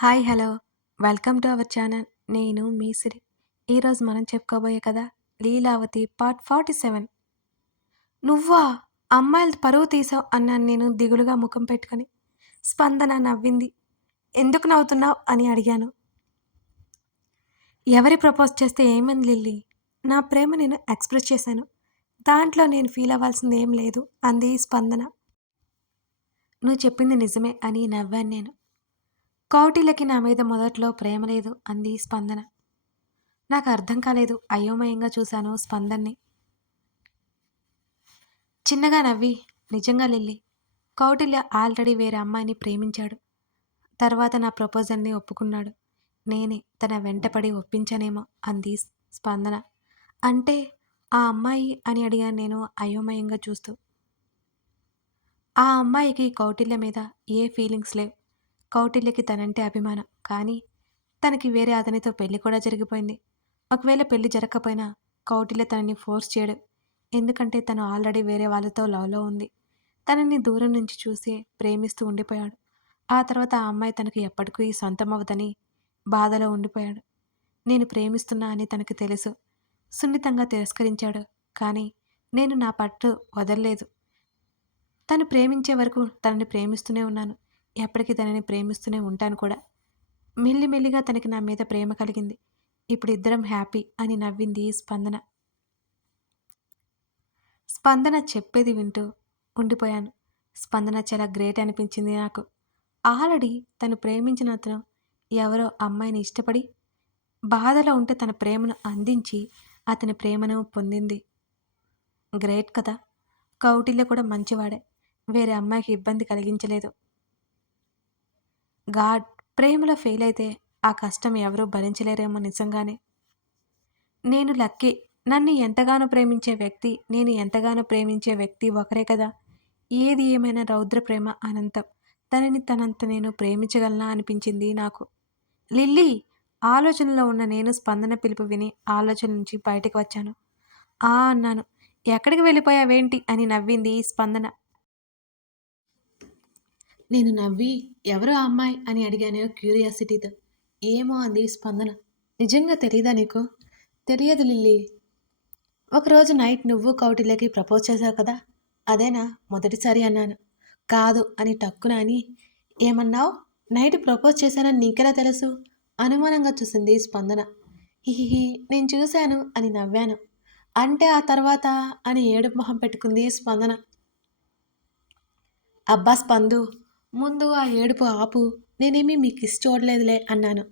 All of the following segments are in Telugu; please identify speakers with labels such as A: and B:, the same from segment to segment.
A: Hi hello. Welcome to our channel. నేను మీ సిరి ఈరోజు మనం చెప్పుకోబోయే కదా లీలావతి పార్ట్ ఫార్టీ సెవెన్. నువ్వా అమ్మాయిలు పరువు తీసావు అన్నాను నేను దిగులుగా ముఖం పెట్టుకొని. స్పందన నవ్వింది. ఎందుకు నవ్వుతున్నావు అని అడిగాను. ఎవరి ప్రపోజ్ చేస్తే ఏమంది లిల్లీ? నా ప్రేమ నేను ఎక్స్ప్రెస్ చేశాను. దాంట్లో నేను ఫీల్ అవ్వాల్సింది ఏం లేదు అంది స్పందన. నువ్వు చెప్పింది నిజమే అని నవ్వాను నేను. కౌటిలకి నా మీద మొదట్లో ప్రేమ లేదు అంది స్పందన. నాకు అర్థం కాలేదు అయోమయంగా చూశాను స్పందన్ని. చిన్నగా నవ్వి నిజంగా లిల్లి కౌటిల్య ఆల్రెడీ వేరే అమ్మాయిని ప్రేమించాడు. తర్వాత నా ప్రపోజల్ని ఒప్పుకున్నాడు. నేనే తన వెంటపడి ఒప్పించనేమో అంది స్పందన. అంటే ఆ అమ్మాయి అని అడిగాను నేను అయోమయంగా చూస్తూ. ఆ అమ్మాయికి కౌటిల్య మీద ఏ ఫీలింగ్స్ లేవు. కౌటిల్యకి తనంటే అభిమానం. కానీ తనకి వేరే అతనితో పెళ్ళి కూడా జరిగిపోయింది. ఒకవేళ పెళ్ళి జరగకపోయినా కౌటిల్య తనని ఫోర్స్ చేయడు ఎందుకంటే తను ఆల్రెడీ వేరే వాళ్ళతో లవ్లో ఉంది. తనని దూరం నుంచి చూసి ప్రేమిస్తూ ఉండిపోయాడు. ఆ తర్వాత ఆ అమ్మాయి తనకు ఎప్పటికీ సొంతం అవ్వదని బాధలో ఉండిపోయాడు. నేను ప్రేమిస్తున్నా అని తనకు తెలుసు. సున్నితంగా తిరస్కరించాడు. కానీ నేను నా పట్టు వదలలేదు. తను ప్రేమించే వరకు తనని ప్రేమిస్తూనే ఉన్నాను. ఎప్పటికీ తనని ప్రేమిస్తూనే ఉంటాను కూడా. మెల్లిమెల్లిగా తనకి నా మీద ప్రేమ కలిగింది. ఇప్పుడు ఇద్దరం హ్యాపీ అని నవ్వింది స్పందన. స్పందన చెప్పేది వింటూ ఉండిపోయాను. స్పందన చాలా గ్రేట్ అనిపించింది నాకు. ఆల్రెడీ తను ప్రేమించిన అతను ఎవరో అమ్మాయిని ఇష్టపడి బాధలో ఉంటే తన ప్రేమను అందించి అతని ప్రేమను పొందింది. గ్రేట్ కదా. కౌటిల్య కూడా మంచివాడే. వేరే అమ్మాయికి ఇబ్బంది కలిగించలేదు. గాడ్ ప్రేమలో ఫెయిల్ అయితే ఆ కష్టం ఎవరూ భరించలేరేమో నిజంగానే. నేను లక్కీ. నన్ను ఎంతగానో ప్రేమించే వ్యక్తి నేను ఎంతగానో ప్రేమించే వ్యక్తి ఒకరే కదా. ఏది ఏమైనా రౌద్ర ప్రేమ అనంతం. తనని తనంత నేను ప్రేమించగలనా అనిపించింది నాకు. లిల్లీ ఆలోచనలో ఉన్న నేను స్పందన పిలుపు విని ఆలోచన నుంచి బయటకు వచ్చాను. ఆ అన్నాను. ఎక్కడికి వెళ్ళిపోయావేంటి? అని నవ్వింది స్పందన. నేను నవ్వి ఎవరు ఆ అమ్మాయి అని అడిగాను క్యూరియాసిటీతో. ఏమో అంది స్పందన. నిజంగా తెలియదా నీకు? తెలియదు లిల్లీ. ఒకరోజు నైట్ నువ్వు కౌటిల్యకి ప్రపోజ్ చేశావు కదా? అదేనా? మొదటిసారి అన్నాను. కాదు అని టక్కున అని. ఏమన్నావు? నైట్ ప్రపోజ్ చేశానని నీకెలా తెలుసు? అనుమానంగా చూసింది స్పందన. హిహి నేను చూశాను అని నవ్వాను. అంటే ఆ తర్వాత అని ఏడుపు మొహం పెట్టుకుంది స్పందన. అబ్బా స్పందు ముందు ఆ ఏడుపు ఆపు. నేనేమీ మీకు ఇష్ట చూడలేదులే అన్నాను.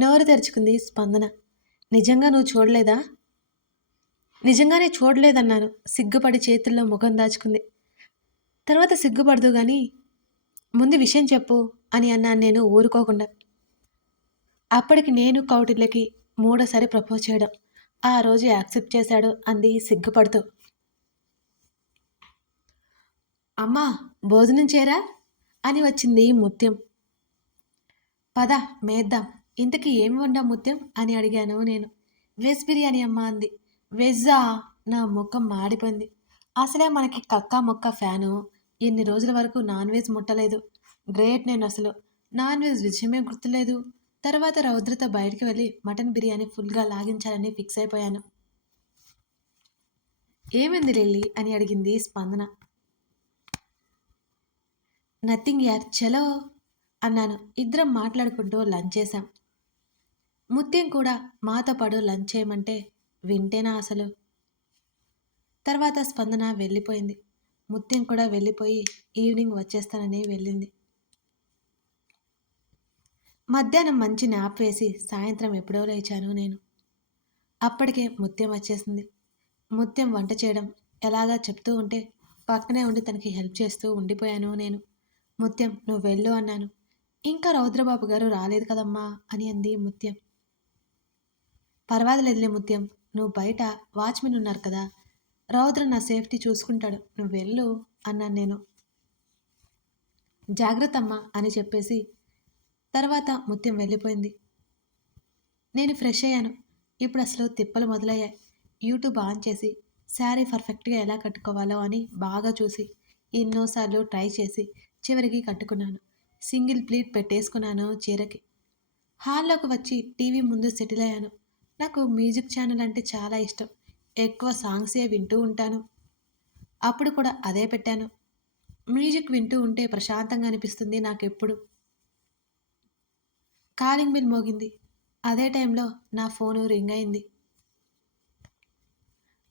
A: నోరు తెరుచుకుంది స్పందన. నిజంగా నువ్వు చూడలేదా? నిజంగానే చూడలేదన్నాను. సిగ్గుపడి చేతుల్లో ముఖం దాచుకుంది. తర్వాత సిగ్గుపడదు కానీ ముందు విషయం చెప్పు అని అన్నాను నేను ఊరుకోకుండా. అప్పటికి నేను కౌటిల్యకి మూడోసారి ప్రపోజ్ చేయడం. ఆ రోజు యాక్సెప్ట్ చేశాడు అంది సిగ్గుపడుతూ. అమ్మా భోజనం చేరా అని వచ్చింది ముత్యం. పద మేద్దాం. ఇంతకీ ఏమి వండా ముత్యం? అని అడిగాను నేను. వెజ్ బిర్యానీ అమ్మ అంది. వెజ్జా? నా ముఖం మాడిపోయింది. అసలే మనకి కక్క మొక్క ఫ్యాను. ఎన్ని రోజుల వరకు నాన్ వెజ్ ముట్టలేదు. గ్రేట్ నేను అసలు. నాన్ వెజ్ విషయమే గుర్తులేదు. తర్వాత రౌద్రతో బయటికి వెళ్ళి మటన్ బిర్యానీ ఫుల్గా లాగించాలని ఫిక్స్ అయిపోయాను. ఏమైంది లిల్లీ? అని అడిగింది స్పందన. నథింగ్ యార్ చలో అన్నాను. ఇద్దరం మాట్లాడుకుంటూ లంచ్ చేశాం. ముత్యం కూడా మాతో పాటు లంచ్ చేయమంటే వింటేనా అసలు? తర్వాత స్పందన వెళ్ళిపోయింది. ముత్యం కూడా వెళ్ళిపోయి ఈవినింగ్ వచ్చేస్తానని వెళ్ళింది. మధ్యాహ్నం మంచి నాప్ వేసి సాయంత్రం ఎప్పుడో లేచాను నేను. అప్పటికే ముత్యం వచ్చేసింది. ముత్యం వంట చేయడం ఎలాగా చెప్తూ ఉంటే పక్కనే ఉండి తనకి హెల్ప్ చేస్తూ ఉండిపోయాను నేను. ముత్యం నువ్వు వెళ్ళు అన్నాను. ఇంకా రౌద్రబాబు గారు రాలేదు కదమ్మా అని అంది ముత్యం. పర్వాలేదులే ముత్యం నువ్వు బయట వాచ్మెన్ ఉన్నారు కదా రౌద్ర నా సేఫ్టీ చూసుకుంటాడు నువ్వు వెళ్ళు అన్నాను నేను. జాగ్రత్త అమ్మా అని చెప్పేసి తర్వాత ముత్యం వెళ్ళిపోయింది. నేను ఫ్రెష్ అయ్యాను. ఇప్పుడు అసలు తిప్పలు మొదలయ్యాయి. యూట్యూబ్ ఆన్ చేసి శారీ పర్ఫెక్ట్గా ఎలా కట్టుకోవాలో అని బాగా చూసి ఎన్నోసార్లు ట్రై చేసి చివరికి కట్టుకున్నాను. సింగిల్ ప్లీట్ పెట్టేసుకున్నాను చీరకి. హాల్లోకి వచ్చి టీవీ ముందు సెటిల్ అయ్యాను. నాకు మ్యూజిక్ ఛానల్ అంటే చాలా ఇష్టం. ఎక్కువ సాంగ్సే వింటూ ఉంటాను. అప్పుడు కూడా అదే పెట్టాను. మ్యూజిక్ వింటూ ఉంటే ప్రశాంతంగా అనిపిస్తుంది నాకెప్పుడు. కాలింగ్ బిల్ మోగింది. అదే టైంలో నా ఫోను రింగ్ అయింది.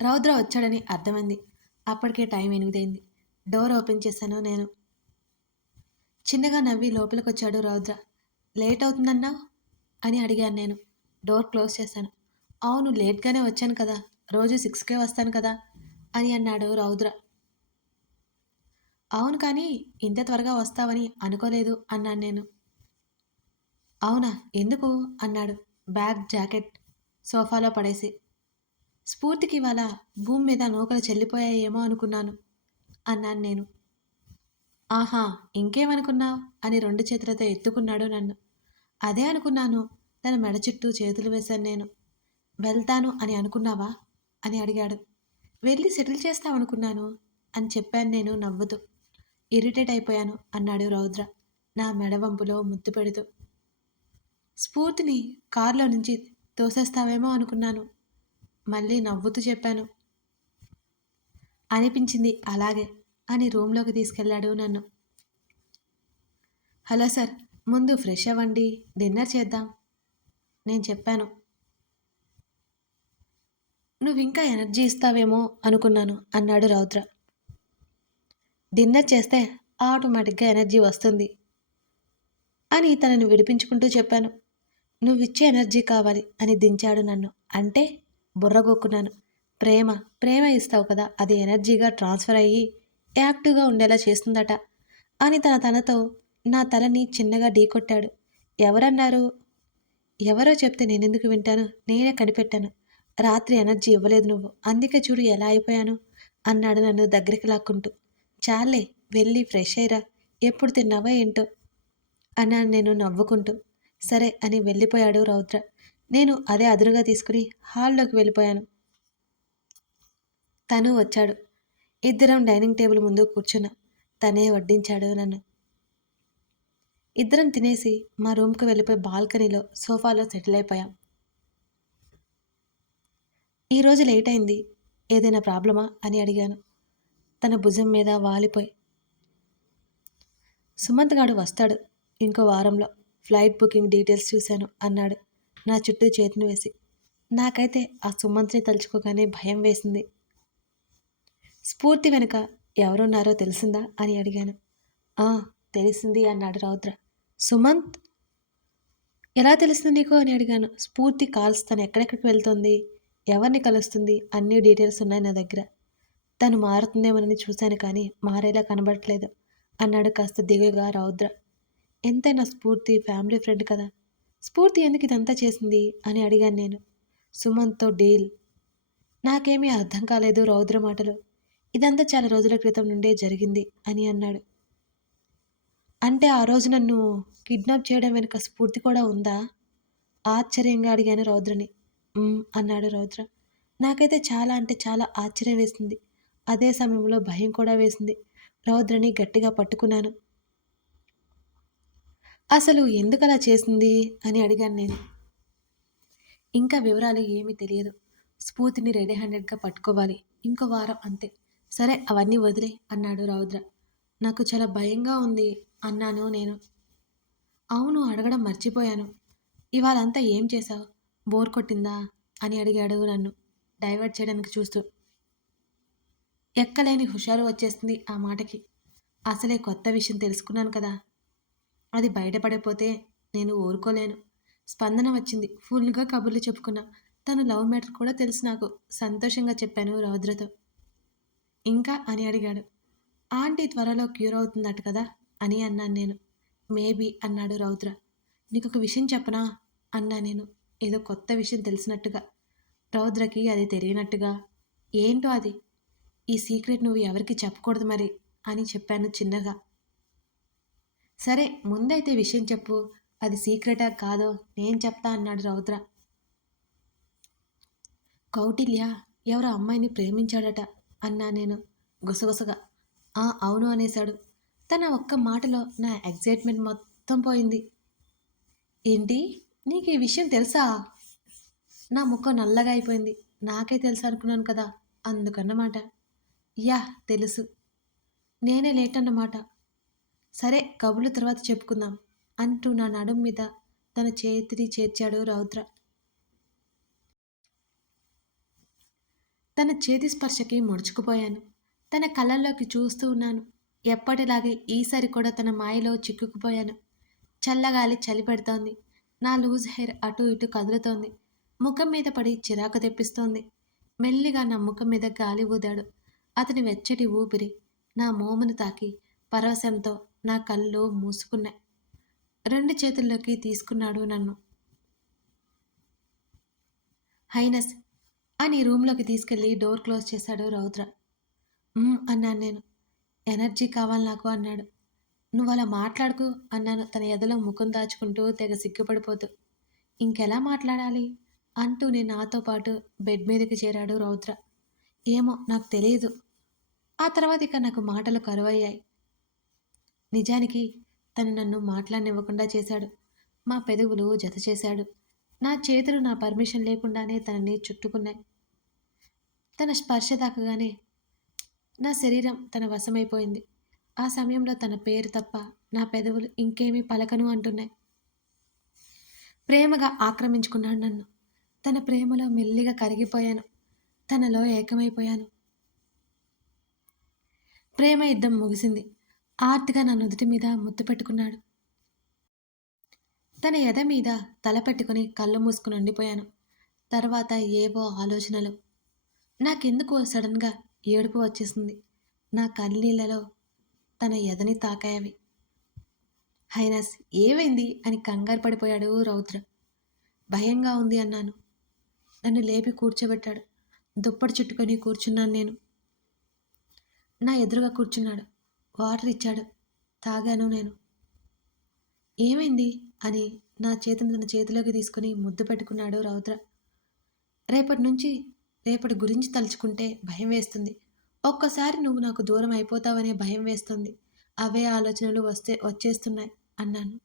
A: రౌద్ర వచ్చాడని అర్థమైంది. అప్పటికే టైం ఎనిమిదైంది. డోర్ ఓపెన్ చేశాను నేను. చిన్నగా నవ్వి లోపలికి వచ్చాడు రౌద్ర. లేట్ అవుతుందన్నా? అని అడిగాను నేను. డోర్ క్లోజ్ చేశాను. అవును లేట్గానే వచ్చాను కదా. రోజు సిక్స్కే వస్తాను కదా? అని అన్నాడు రౌద్ర. అవును కానీ ఇంత త్వరగా వస్తావని అనుకోలేదు అన్నాను నేను. అవునా? ఎందుకు? అన్నాడు. బ్యాగ్ జాకెట్ సోఫాలో పడేసి. స్ఫూర్తికి ఇవాళ భూమి మీద నూకలు చెల్లిపోయాయేమో అనుకున్నాను అన్నాను నేను. ఆహా ఇంకేమనుకున్నావు? అని రెండు చేతులతో ఎత్తుకున్నాడు నన్ను. అదే అనుకున్నాను తన మెడ చుట్టూ చేతులు వేశాను నేను. వెళ్తాను అని అనుకున్నావా? అని అడిగాడు. వెళ్ళి సెటిల్ చేస్తామనుకున్నాను అని చెప్పాను నేను నవ్వుతూ. ఇరిటేట్ అయిపోయాను అన్నాడు రౌద్ర. నా మెడవంపులో ముద్దు పెడుతూ. స్ఫూర్తిని కారులో నుంచి తోసేస్తావేమో అనుకున్నాను. మళ్ళీ నవ్వుతూ చెప్పాను. అనిపించింది అలాగే. అని రూమ్లోకి తీసుకెళ్ళాడు నన్ను. హలో సార్ ముందు ఫ్రెష్ అవ్వండి డిన్నర్ చేద్దాం. నేను చెప్పాను. నువ్వు ఇంకా ఎనర్జీ ఇస్తావేమో అనుకున్నాను అన్నాడు రౌద్ర. డిన్నర్ చేస్తే ఆటోమేటిక్గా ఎనర్జీ వస్తుంది అని తనని విడిపించుకుంటూ చెప్పాను. నువ్విచ్చే ఎనర్జీ కావాలి అని దించాడు నన్ను. అంటే బుర్రగొక్కున్నాను ప్రేమ ప్రేమ ఇస్తావు కదా అది ఎనర్జీగా ట్రాన్స్ఫర్ అయ్యి యాక్టివ్గా ఉండేలా చేస్తుందట. అని తన తనతో నా తలని చిన్నగా ఢీకొట్టాడు ఎవరన్నారు? ఎవరో చెప్తే నేనెందుకు వింటాను? నేనే కనిపెట్టాను. రాత్రి ఎనర్జీ ఇవ్వలేదు నువ్వు. అందుకే చూడు ఎలా అయిపోయాను అన్నాడు నన్ను దగ్గరికి లాక్కుంటూ. చాలే వెళ్ళి ఫ్రెష్ అయ్యరా. ఎప్పుడు తిన్నావా ఏంటో? అన్నాను నేను నవ్వుకుంటూ. సరే అని వెళ్ళిపోయాడు రౌద్ర. నేను అదే అదునుగా తీసుకుని హాల్లోకి వెళ్ళిపోయాను. తను వచ్చాడు. ఇద్దరం డైనింగ్ టేబుల్ ముందు కూర్చున్నా. తనే వడ్డించాడు నన్ను. ఇద్దరం తినేసి మా రూమ్కి వెళ్ళిపోయి బాల్కనీలో సోఫాలో సెటిల్ అయిపోయాం. ఈరోజు లేట్ అయింది. ఏదైనా ప్రాబ్లమా? అని అడిగాను. తన భుజం మీద వాలిపోయి. సుమంత్ గాడు వస్తాడు. ఇంకో వారంలో ఫ్లైట్ బుకింగ్ డీటెయిల్స్ చూశాను అన్నాడు. నా చుట్టూ చేతిని వేసి. నాకైతే ఆ సుమంత్ని తలుచుకోగానే భయం వేసింది. స్ఫూర్తి వెనుక ఎవరున్నారో తెలిసిందా అని అడిగాను. ఆ తెలిసింది అన్నాడు రౌద్ర. సుమంత్? ఎలా తెలుస్తుంది నీకు అని అడిగాను. స్ఫూర్తి కాల్స్ తను ఎక్కడెక్కడికి వెళ్తుంది ఎవరిని కలుస్తుంది అన్ని డీటెయిల్స్ ఉన్నాయి నా దగ్గర. తను మారుతుందేమోనని చూశాను కానీ మారేలా కనబడట్లేదు అన్నాడు కాస్త దిగుగా రౌద్ర. ఎంతైనా స్ఫూర్తి ఫ్యామిలీ ఫ్రెండ్ కదా. స్ఫూర్తి ఎందుకు ఇదంతా చేసింది అని అడిగాను నేను. సుమంత్తో డీల్. నాకేమీ అర్థం కాలేదు రౌద్ర మాటలు. ఇదంతా చాలా రోజుల క్రితం నుండే జరిగింది అని అన్నాడు. అంటే ఆ రోజు నన్ను కిడ్నాప్ చేయడం వెనుక స్ఫూర్తి కూడా ఉందా? ఆశ్చర్యంగా అడిగాను రౌద్రని. అన్నాడు రౌద్ర. నాకైతే చాలా అంటే చాలా ఆశ్చర్యం వేసింది. అదే సమయంలో భయం కూడా వేసింది. రౌద్రని గట్టిగా పట్టుకున్నాను. అసలు ఎందుకు అలా చేసింది? అని అడిగాను నేను. ఇంకా వివరాలు ఏమీ తెలియదు. స్ఫూర్తిని రెడీ హ్యాండెడ్గా పట్టుకోవాలి. ఇంకో వారం అంతే. సరే అవన్నీ వదిలే అన్నాడు రౌద్ర. నాకు చాలా భయంగా ఉంది అన్నాను నేను. అవును అడగడం మర్చిపోయాను. ఇవాళంతా ఏం చేశావు? బోర్ కొట్టిందా? అని అడిగాడు నన్ను డైవర్ట్ చేయడానికి చూస్తూ. ఎక్కలేని హుషారు వచ్చేస్తుంది ఆ మాటకి. అసలే కొత్త విషయం తెలుసుకున్నాను కదా. అది బయటపడిపోతే నేను ఊరుకోలేను. స్పందన వచ్చింది. ఫుల్గా కబుర్లు చెప్పుకున్నా. తను లవ్ మ్యాటర్ కూడా తెలుసు నాకు. సంతోషంగా చెప్పాను రౌద్రతో. ఇంకా అని అడిగాడు. ఆంటీ త్వరలో క్యూర్ అవుతుందట కదా అని అన్నాను నేను. మేబీ అన్నాడు రౌద్ర. నీకు ఒక విషయం చెప్పనా? అన్నా నేను. ఏదో కొత్త విషయం తెలిసినట్టుగా. రౌద్రకి అది తెలియనట్టుగా. ఏంటో అది? ఈ సీక్రెట్ నువ్వు ఎవరికి చెప్పకూడదు మరి అని చెప్పాను చిన్నగా. సరే ముందైతే విషయం చెప్పు. అది సీక్రెటా కాదో నేను చెప్తా అన్నాడు రౌద్ర. కౌటిల్య ఎవరో అమ్మాయిని ప్రేమించాడట. అన్నా నేను గుసగుసగా. ఆ అవును అనేశాడు. తన ఒక్క మాటలో నా ఎగ్జైట్మెంట్ మొత్తం పోయింది. ఏంటి? నీకు ఈ విషయం తెలుసా? నా ముఖం నల్లగా అయిపోయింది. నాకే తెలుసు అనుకున్నాను కదా? అందుకన్నమాట. యా తెలుసు. నేనే లేట్ అన్నమాట సరే కబుర్లు తర్వాత చెప్పుకుందాం అంటూ నా నడుం మీద తన చేతిని చేర్చాడు రౌద్ర. తన చేతి స్పర్శకి ముడుచుకుపోయాను. తన కళ్ళల్లోకి చూస్తూ ఉన్నాను. ఎప్పటిలాగే ఈసారి కూడా తన మాయలో చిక్కుకుపోయాను. చల్లగాలి చలి పెడుతోంది నా లూజ్ హెయిర్ అటు ఇటు కదులుతోంది. ముఖం మీద పడి చిరాకు తెప్పిస్తోంది. మెల్లిగా నా ముఖం మీద గాలి ఊదాడు. అతని వెచ్చటి ఊపిరి నా మోమును తాకి పరవశంతో నా కళ్ళు మూసుకున్నాయి. రెండు చేతుల్లోకి తీసుకున్నాడు నన్ను. హైనస్ అని రూమ్లోకి తీసుకెళ్ళి డోర్ క్లోజ్ చేశాడు రౌద్ర. అన్నాను నేను. ఎనర్జీ కావాలి నాకు అన్నాడు. నువ్వు అలా మాట్లాడుకు అన్నాను తన ఎదలో ముఖం దాచుకుంటూ తెగ సిగ్గుపడిపోతూ. ఇంకెలా మాట్లాడాలి? అంటూ నేను నాతో పాటు బెడ్ మీదకి చేరాడు రౌద్ర. ఏమో నాకు తెలియదు ఆ తర్వాత ఇక నాకు మాటలు కరువయ్యాయి. నిజానికి తను నన్ను మాట్లాడనివ్వకుండా చేశాడు. మా పెదవులు జత చేశాడు నా చేతులు నా పర్మిషన్ లేకుండానే తనని చుట్టుకున్నాయి. తన స్పర్శ తాకగానే నా శరీరం తన వశమైపోయింది. ఆ సమయంలో తన పేరు తప్ప నా పెదవులు ఇంకేమీ పలకను అంటున్నాయి. ప్రేమగా ఆక్రమించుకున్నాడు నన్ను. తన ప్రేమలో మెల్లిగా కరిగిపోయాను. తనలో ఏకమైపోయాను. ప్రేమ యుద్ధం ముగిసింది. ఆర్తిగా నా నుదుటి మీద ముద్దు పెట్టుకున్నాడు. తన ఎద మీద తల పెట్టుకుని కళ్ళు మూసుకుని ఉండిపోయాను. తర్వాత ఏవో ఆలోచనలు. నాకెందుకో సడన్గా ఏడుపు వచ్చేసింది. నా కన్నీళ్ళలో తన ఎదని తాకాయవి. హైనాస్ ఏమైంది అని కంగారు పడిపోయాడు రౌద్ర. భయంగా ఉంది అన్నాను. నన్ను లేపి కూర్చోబెట్టాడు. దుప్పటి చుట్టుకొని కూర్చున్నాను నేను. నా ఎదురుగా కూర్చున్నాడు. వాటర్ ఇచ్చాడు. తాగాను నేను. ఏమైంది అని నా చేతిని తన చేతిలోకి తీసుకుని ముద్దు పెట్టుకున్నాడు రౌద్ర. రేపటి నుంచి రేపటి గురించి తలుచుకుంటే భయం వేస్తుంది. ఒక్కసారి నువ్వు నాకు దూరం అయిపోతావనే భయం వేస్తుంది. అవే ఆలోచనలు వస్తే వచ్చేస్తున్నాయి అన్నాను.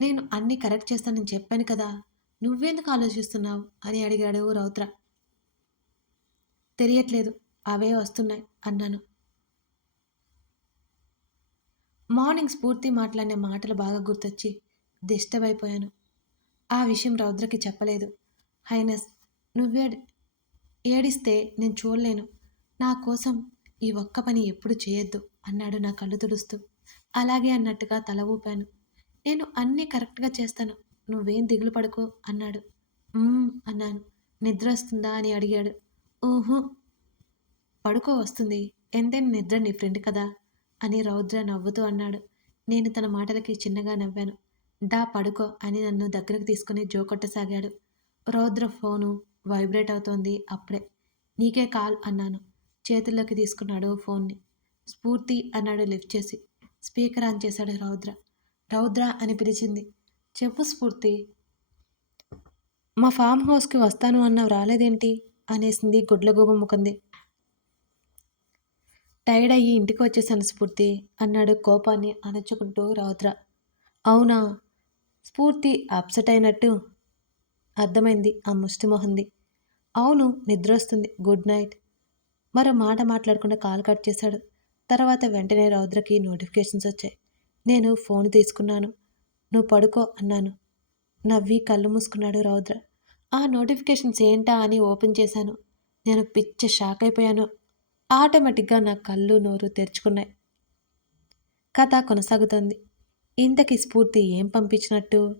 A: నేను అన్నీ కరెక్ట్ చేస్తానని చెప్పాను కదా నువ్వెందుకు ఆలోచిస్తున్నావు అని అడిగాడు రౌద్ర. తెలియట్లేదు అవే వస్తున్నాయి అన్నాను. మార్నింగ్ స్ఫూర్తి మాట్లాడిన మాటలు బాగా గుర్తొచ్చి డిస్టర్బ్ అయిపోయాను ఆ విషయం రౌద్రకి చెప్పలేదు. హైనస్ నువ్వే ఏడిస్తే నేను చూడలేను. నా కోసం ఈ ఒక్క పని ఎప్పుడు చేయొద్దు అన్నాడు నా కళ్ళు తుడుస్తూ. అలాగే అన్నట్టుగా తల ఊపాను. నేను అన్నీ కరెక్ట్గా చేస్తాను. నువ్వేం దిగులు పడుకో అన్నాడు. అన్నాను. నిద్ర వస్తుందా అని అడిగాడు. ఊహు. పడుకో వస్తుంది. ఎంతైనా నిద్ర నీ ఫ్రెండ్ కదా. అని రౌద్ర నవ్వుతూ అన్నాడు. నేను తన మాటలకి చిన్నగా నవ్వాను. దా పడుకో అని నన్ను దగ్గరకు తీసుకుని జోకొట్టసాగాడు. రౌద్ర ఫోను వైబ్రేట్ అవుతోంది అప్పుడే. నీకే కాల్ అన్నాను. చేతుల్లోకి తీసుకున్నాడు ఫోన్ని. స్ఫూర్తి అన్నాడు లిఫ్ట్ చేసి. స్పీకర్ ఆన్ చేశాడు రౌద్ర. రౌద్ర అని పిలిచింది. చెప్పు స్ఫూర్తి. మా ఫామ్ హౌస్కి వస్తాను అన్నావు రాలేదేంటి? అనేసింది గుడ్లగూబ ముఖంది. టైర్డ్ అయ్యి ఇంటికి వచ్చేసాను స్ఫూర్తి అన్నాడు కోపాన్ని అణచుకుంటూ రౌద్ర. అవునా? స్ఫూర్తి అప్సెట్ అయినట్టు అర్థమైంది ఆ ముష్టిమొహంది. అవును నిద్ర వస్తుంది గుడ్ నైట్. మరో మాట మాట్లాడకుండా కాల్ కట్ చేశాడు. తర్వాత వెంటనే రౌద్రకి నోటిఫికేషన్స్ వచ్చాయి. నేను ఫోన్ తీసుకున్నాను. నువ్వు పడుకో అన్నాను. నవ్వి కళ్ళు మూసుకున్నాడు రౌద్ర. ఆ నోటిఫికేషన్స్ ఏంటా అని ఓపెన్ చేశాను. నేను పిచ్చ షాక్ అయిపోయాను. ఆటోమేటిక్గా నా కళ్ళు నోరు తెరుచుకున్నాయి. కథ కొనసాగుతోంది. ఇంతకీ స్ఫూర్తి ఏం పంపించినట్టు?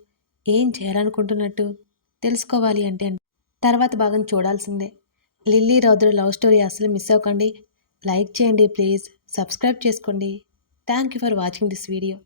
A: ఏం చేయాలనుకుంటున్నట్టు? తెలుసుకోవాలి అంటే తర్వాత భాగం చూడాల్సిందే. లిల్లీ రౌద్ర లవ్ స్టోరీ అసలు మిస్ అవ్వకండి. లైక్ చేయండి ప్లీజ్. సబ్స్క్రైబ్ చేసుకోండి. Thank you for watching this video.